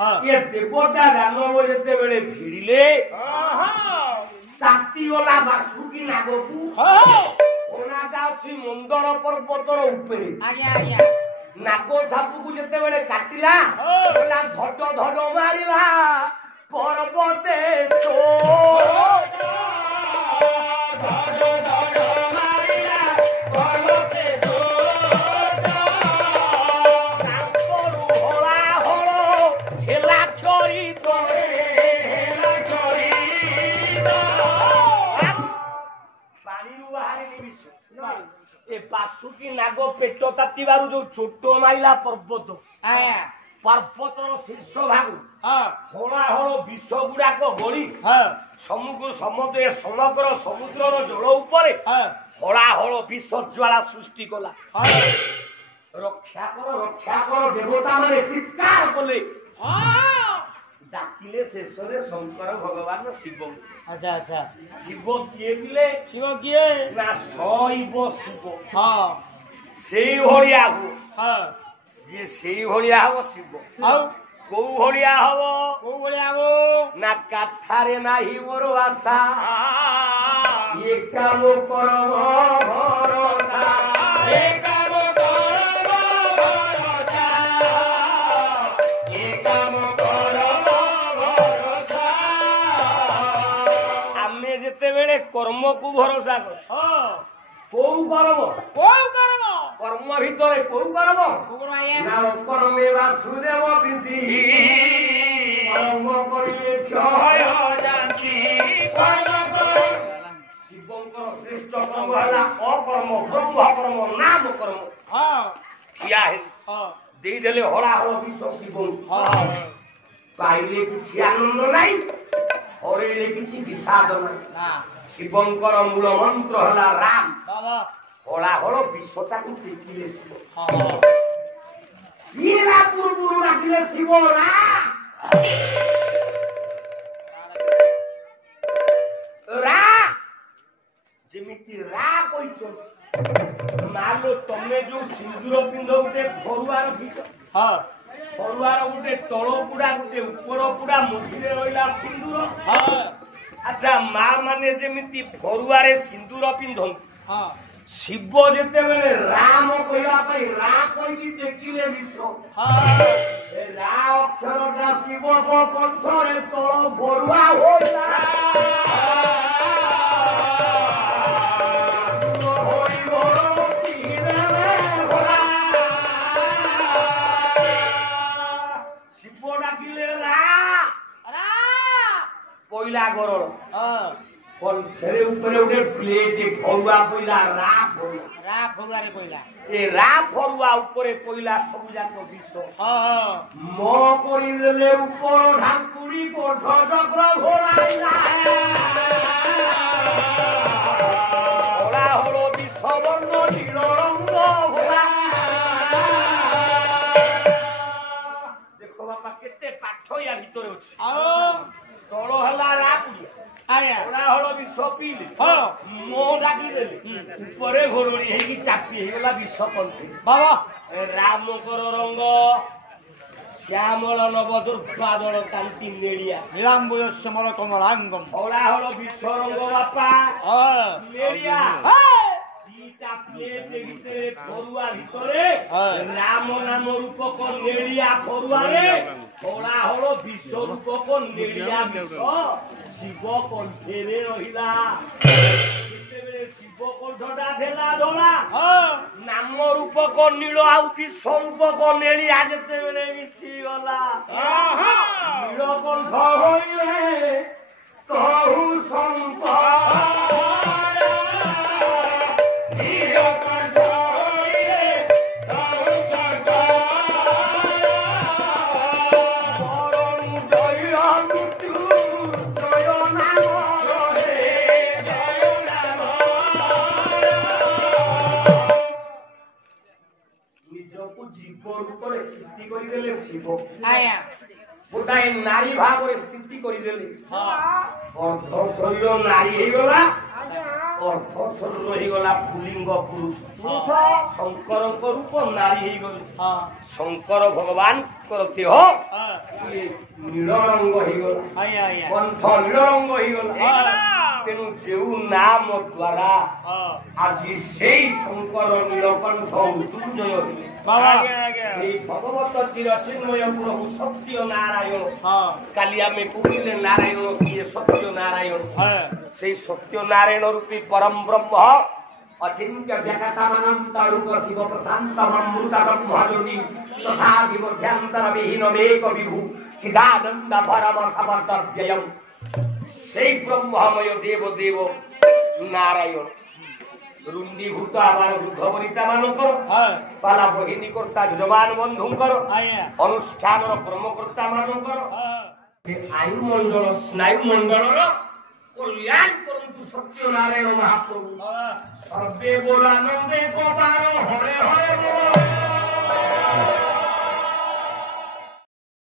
ये देवता दानव जेतेबेले भिड़िले तातीगला बासुकी नागकू ओनाटा अछि मंदर पर्वतर उपरे नाग सापुकू जेतेबेले काटिला ओला धड धड मारिला पर्वते बासुकी नाग पेट तातीबारु जो छोट माइला पर्वत पर्वतर शीर्ष भाग हला हल विष गुड़ाक गली समग्र समुद्र जल उपरे हला हल विष ज्वाला सृष्टि कला रक्षा कर देवता माने चित्कार कले डाकिले शेषरे शंकर भगवान शिव। अच्छा अच्छा शिव किए बिले शिव किए ना शैव शिव सेई भलिया हो जे सेई भलिया हो शिव को भलिया हो ना काठारे नाही मोर आशा ये काम करब भरोसा कर्म को भरोसा कर कर्म भितर को कर्मे वासुदेव विधि कर्म करिले जय जानती शिवंकर श्रेष्ठ कर्म हला अकर्म ब्रह्म कर्म नाम कर्म या दे देले हला हल विश्व शिव पाइले किछि आनंद नाही हरेले किछि विषाद नाही शिवंकर मूल मंत्र हला राम हला हल विश्वता को टेकिले शिव हीरा पूर्व राखिले शिव रा जेमिति रा कहिছো मालो तमे जो सिंदूर पिंडो उते भरुआर भीतर फरुआर गोटे तल पुड़ा गोटे ऊपर पुड़ा मझिरे रहिला सिंदूर अच्छा माँ माने जेमिति फरुआरे सिंदूर पिंधन शिव जेतेबेले राम कहला पई रा कहि देखिले विश्व ए रा अक्षरटा शिव को कंठरे तल फरुआ होइला कोइला गरल कोन फेरे ऊपर उठे प्लेट फरुआ कोइला रा फरुआ रे कोइला ए रा फरुआ ऊपर कोइला सब जाक विश्व मो करि देले ऊपर ढाकुड़ी कोठ चक्र घोराइला ओला हलो विश्व वर्ण नील रंग होला देखो बापा केते पाठ या भितर अछि तल हला रापुड़िया ओला हल विष पीले मो डाकी देले ऊपर घोरणी हेकी चापी हेगला विष पंथी बाबा रामकर रंग श्यामल नव दुर्वादन कांति नेड़िया नीलांबुज श्यामल कमलांगम ओला हल विष रंग बापा नेड़िया दीटा प्लेट भितरे फरुआ भितरे राम नाम रूपक नेड़िया फरुआ रे ओला हलो विश्व रूपक नेड़िया विष शिव कंठेरे रहिला जेतेबेले शिव कंठटा धेला धोला नाम रूपक नील आ विश्व रूपक नेड़िया जेतेबेले मिसी गला नील कंठ होइले तहु संसार गोटाए नारी भाव स्थिति करदेले अर्ध शरीर नारी गला अर्थ शरीर ହେଇଗଲା ପୁଲିଙ୍ଗ ପୁରୁଷ ଶଙ୍କରଙ୍କ ରୂପ ନାରୀ ହେଇଗଲେ ଶଙ୍କର ଭଗବାନଙ୍କର ଦେହ ନୀଳ ରଙ୍ଗ ହେଇଗଲା କଣ୍ଠ ନୀଳ ରଙ୍ଗ ହେଇଗଲା ତେଣୁ ଯେଉଁ ନାମ ଦ୍ୱାରା ଆଜି ସେଇ ଶଙ୍କର ନୀଳକଣ୍ଠ ମୃତ୍ୟୁଞ୍ଜୟ ହେଲେ ସେଇ ଭଗବତ ଚିର ଚିନ୍ମୟ ପ୍ରଭୁ ସତ୍ୟ ନାରାୟଣ କାଲି ଆମେ କହୁଥିଲେ ନାରାୟଣ କିଏ ସତ୍ୟ ନାରାୟଣ ସେଇ ସତ୍ୟ ନାରାୟଣ ରୂପୀ ପରମ ବ୍ରହ୍ମ अचिंत्य व्यकटानंत रूप शिव प्रशांत अमृत ब्रह्मज्योति तथा विमध्यांतर विहीन मेक विभु चिदानंद परम समतव्ययम् সেই ব্রহ্মময় দেব দেব নারায়ণ রুন্দিভূত আমার বৃদ্ধবনিতা মানকর পালা বহিনী কর্তা যজমান বন্ধুঙ্কর অনুষ্ঠানর কর্মকর্তা মানকর আয়ুমণ্ডল স্নায়ুমণ্ডলর কল্যাণ করন্তু সত্যনারায়ণ মহাপ্রভু সর্বে বলানন্দে